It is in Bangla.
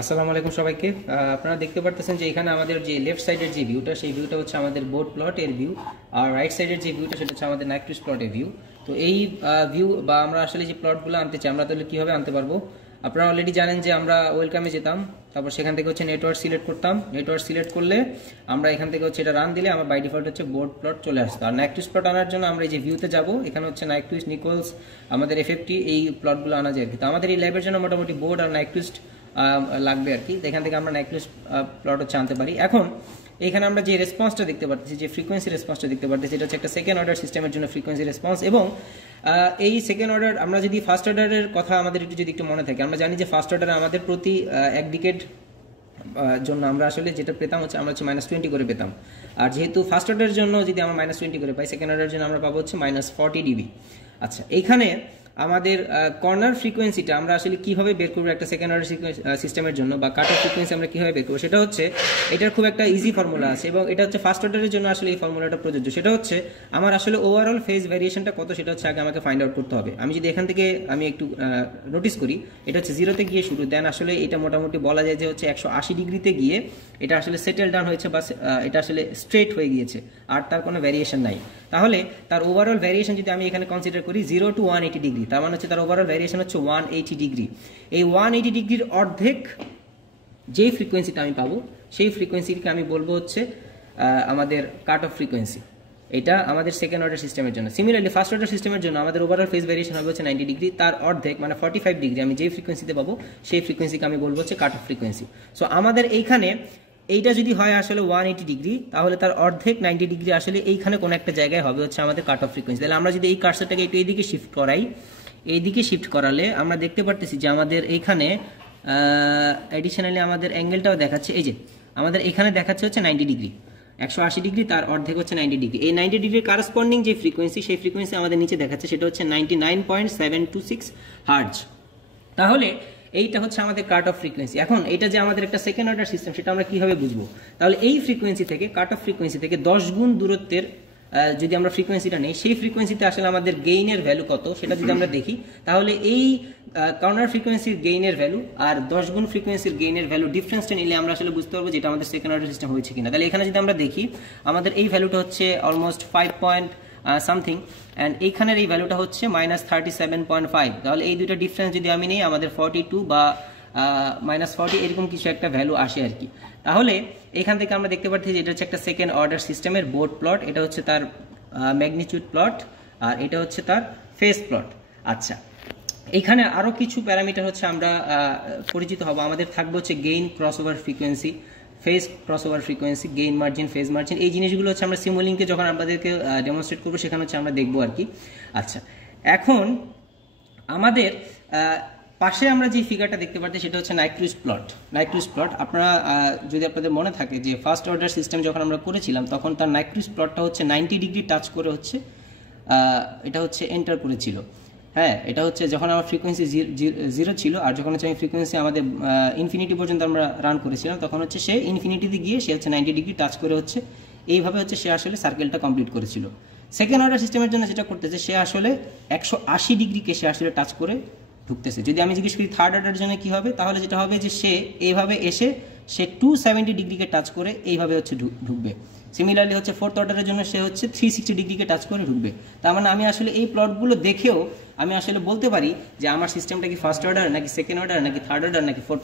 আসসালামু আলাইকুম সবাইকে। আপনারা দেখতে পারতেছেন যে এখানে আমাদের যে লেফট সাইডের যে ভিউটা, সেই ভিউটা হচ্ছে আমাদের বোর্ড প্লট এর ভিউ, আর রাইট সাইডের যে ভিউটা সেটা হচ্ছে আমাদের নাইট্রিস প্লটের ভিউ। তো এই ভিউ বা আমরা আসলে যে প্লটগুলো আনতে চাই, আমরা তাহলে কীভাবে আনতে পারবো? আপনারা অলরেডি জানেন যে আমরা ওয়েলকামে যেতাম, তারপর সেখান থেকে হচ্ছে নেটওয়ার্ক সিলেক্ট করতাম। নেটওয়ার্ক সিলেক্ট করলে আমরা এখান থেকে হচ্ছে এটা রান দিলে আমার বাই ডিফল্ট হচ্ছে বোর্ড প্লট চলে আসতো। আর নাইট্রিস প্লট আনার জন্য আমরা এই যে ভিউতে যাব, এখানে হচ্ছে নাইট্রিস, নিকলস, আমাদের এফএফটি, এই প্লটগুলো আনা যায়। তো আমাদের এই ল্যাবের জন্য মোটামুটি বোর্ড আর নাইট্রিস লাগবে আর কি। এখান থেকে আমরা নাইট্রিস প্লট হচ্ছে আনতে পারি। এখন এখানে আমরা যে রেসপন্সটা দেখতে পাচ্ছি, যে ফ্রিকোয়েন্সি রেসপন্সটা দেখতে পাচ্ছি, এটা হচ্ছে একটা সেকেন্ড অর্ডার সিস্টেমের জন্য ফ্রিকোয়েন্সি রেসপন্স। এবং এই সেকেন্ড অর্ডার, আমরা যদি ফার্স্ট অর্ডারের কথা আমাদের একটু মনে থাকে, আমরা জানি যে ফার্স্ট অর্ডারে আমাদের প্রতি এক ডিকেড জন্য আমরা আসলে যেটা পেতাম হচ্ছে আমরা হচ্ছে -20 করে পেতাম। আর যেহেতু ফার্স্ট অর্ডারের জন্য যদি আমরা -20 করে পাই, সেকেন্ড অর্ডারের জন্য আমরা পাবো হচ্ছে -40 ডিবি। আচ্ছা, এইখানে আমাদের কর্নার ফ্রিকোয়েন্সিটা আমরা আসলে কিভাবে বের করবো একটা সেকেন্ড অর্ডার সিস্টেমের জন্য, বা কাট অফ ফ্রিকোয়েন্সি আমরা কিভাবে বের করবো, সেটা হচ্ছে এটার খুব একটা ইজি ফর্মুলা আছে, এবং এটা হচ্ছে ফার্স্ট অর্ডারের জন্য আসলে এই ফর্মুলাটা প্রযোজ্য। সেটা হচ্ছে আমার আসলে ওভারঅল ফেজ ভ্যারিয়েশনটা কত, সেটা হচ্ছে আগে আমাকে ফাইন্ড আউট করতে হবে। আমি যদি এখান থেকে আমি একটু নোটিস করি, এটা হচ্ছে 0-তে গিয়ে শুরু, দেন আসলে এটা মোটামুটি বলা যায় যে হচ্ছে 180 ডিগ্রিতে গিয়ে এটা আসলে সেটেল ডাউন হয়েছে, বা এটা আসলে স্ট্রেট হয়ে গিয়েছে, আর তার কোনো ভ্যারিয়েশন নাই। তাহলে তার ওভারঅল ভ্যারিয়েশন যদি আমি এখানে কনসিডার করি 0 to 180 ডিগ্রি, তার মানে হচ্ছে তার ওভারঅল ভ্যারিয়েশন হচ্ছে 180 ডিগ্রি। এই 180 ডিগ্রির অর্ধেক যেই ফ্রিকোয়েন্সিটা আমি পাবো, সেই ফ্রিকোয়েন্সিকে আমি বলবো হচ্ছে আমাদের কাট অফ ফ্রিকোয়েন্সি। এটা আমাদের সেকেন্ড অর্ডার সিস্টেমের জন্য। সিমিলারলি ফার্স্ট অর্ডার সিস্টেমের জন্য আমাদের ওভারঅল ফেজ ভ্যারিয়েশন হবে হচ্ছে 90 ডিগ্রি, তার অর্ধেক মানে 45 ডিগ্রি আমি যেই ফ্রিকোয়েন্সিতে পাবো, সেই ফ্রিকোয়েন্সিকে আমি বলবো হচ্ছে কাট অফ ফ্রিকোয়েন্সি। সো আমাদের এইখানে এইটা যদি হয় আসলে 180 ডিগ্রি, তাহলে তার অর্ধেক 90 ডিগ্রি আসলে এইখানে কোনো একটা জায়গায় হবে হচ্ছে আমাদের কাট অফ ফ্রিকোয়েন্সি। তাহলে আমরা যদি এই কার্সারটাকে একটু এইদিকে শিফট করাই, এইদিকে শিফট করালে আমরা দেখতে পারতেছি যে আমাদের এইখানে অ্যাডিশনালি আমাদের অ্যাঙ্গেলটাও দেখাচ্ছে। এই যে আমাদের এখানে দেখাচ্ছে হচ্ছে 90 ডিগ্রি, 180 ডিগ্রি, তার অর্ধেক হচ্ছে 90 ডিগ্রি। এই 90 ডিগ্রির কারসপন্ডিং যে ফ্রিকোয়েন্সি, সেই ফ্রিকোয়েন্সি আমাদের নিচে দেখাচ্ছে, সেটা হচ্ছে 99.726 হার্টজ। তাহলে এইটা হচ্ছে আমাদের কাট অফ ফ্রিকোয়েন্সি। এখন এটা যে আমাদের একটা সেকেন্ড অর্ডার সিস্টেম, সেটা আমরা কিভাবে বুঝবো? তাহলে এই ফ্রিকোয়েন্সি থেকে, কাট অফ ফ্রিকোয়েন্সি থেকে 10 গুণ দূরত্বের যদি আমরা ফ্রিকোয়েন্সিটা নেই, সেই ফ্রিকোয়েন্সিতে আসলে আমাদের গেইনের ভ্যালু কত সেটা যদি আমরা দেখি, তাহলে এই কর্নার ফ্রিকোয়েন্সির গেইনের ভ্যালু আর 10 গুণ ফ্রিকোয়েন্সির গেইনের ভ্যালু ডিফারেন্সটা নিলে আমরা আসলে বুঝতে পারবো যেটা আমাদের সেকেন্ড অর্ডার সিস্টেম হয়েছে কিনা। তাহলে এখানে যদি আমরা দেখি, আমাদের এই ভ্যালুটা হচ্ছে অলমোস্ট 5 পয়েন্ট সামথিং, অ্যান্ড এইখানের এই ভ্যালুটা হচ্ছে -37.5। তাহলে এই দুটো ডিফারেন্স যদি আমি নেই, আমাদের 42 বা -40 এরকম কিছু একটা ভ্যালু আসে আর কি। তাহলে এখান থেকে আমরা দেখতে পাচ্ছি যে এটা হচ্ছে একটা সেকেন্ড অর্ডার সিস্টেমের বোর্ড প্লট, এটা হচ্ছে তার ম্যাগনিটিউড প্লট, আর এটা হচ্ছে তার ফেজ প্লট। আচ্ছা, এখানে আরও কিছু প্যারামিটার হচ্ছে আমরা পরিচিত হব। আমাদের থাকবে হচ্ছে gain, crossover frequency, phase crossover frequency, gain margin, phase margin. এই জিনিসগুলো হচ্ছে আমরা সিমুলিংকে যখন আপনাদেরকে ডেমনস্ট্রেট করবো, সেখানে হচ্ছে আমরা দেখবো আর কি। আচ্ছা, এখন আমাদের পাশে আমরা যে ফিগারটা দেখতে পাচ্ছি, সেটা হচ্ছে নাইট্রিস প্লট। নাইট্রিস প্লট আপনারা যদি আপনাদের মনে থাকে যে ফার্স্ট অর্ডার সিস্টেম যখন আমরা করেছিলাম, তখন তার নাইট্রিস প্লটটা হচ্ছে 90 ডিগ্রি টাচ করে হচ্ছে এটা হচ্ছে এন্টার করেছিল। হ্যাঁ, এটা হচ্ছে যখন আমার ফ্রিকোয়েন্সি 0 ছিল, আর যখন হচ্ছে আমি ফ্রিকোয়েন্সি আমাদের ইনফিনিটি পর্যন্ত আমরা রান করেছিলাম, তখন হচ্ছে সে ইনফিনিটিতে গিয়ে সে হচ্ছে 90 ডিগ্রি টাচ করে হচ্ছে এইভাবে হচ্ছে সে আসলে সার্কেলটা কমপ্লিট করেছিল। সেকেন্ড অর্ডার সিস্টেমের জন্য যেটা করতেছে, সে আসলে 180 ডিগ্রিকে সে আসলে টাচ করে ঢুকতেছে। যদি আমি জিজ্ঞেস করি থার্ড অর্ডারের জন্য কি হবে, তাহলে যেটা হবে যে সে এইভাবে এসে সে 270 ডিগ্রিকে টাচ করে এইভাবে হচ্ছে ঢুকবে। সিমিলারলি হচ্ছে ফোর্থ অর্ডারের জন্য সে হচ্ছে 360 ডিগ্রিকে টাচ করে ঢুকবে। তার মানে আমি আসলে এই প্লটগুলো দেখেও আমি আসলে বলতে পারি যে আমার সিস্টেমটা কি ফার্স্ট অর্ডার, নাকি সেকেন্ড অর্ডার, নাকি থার্ড অর্ডার, নাকি ফোর্থ অর্ডার।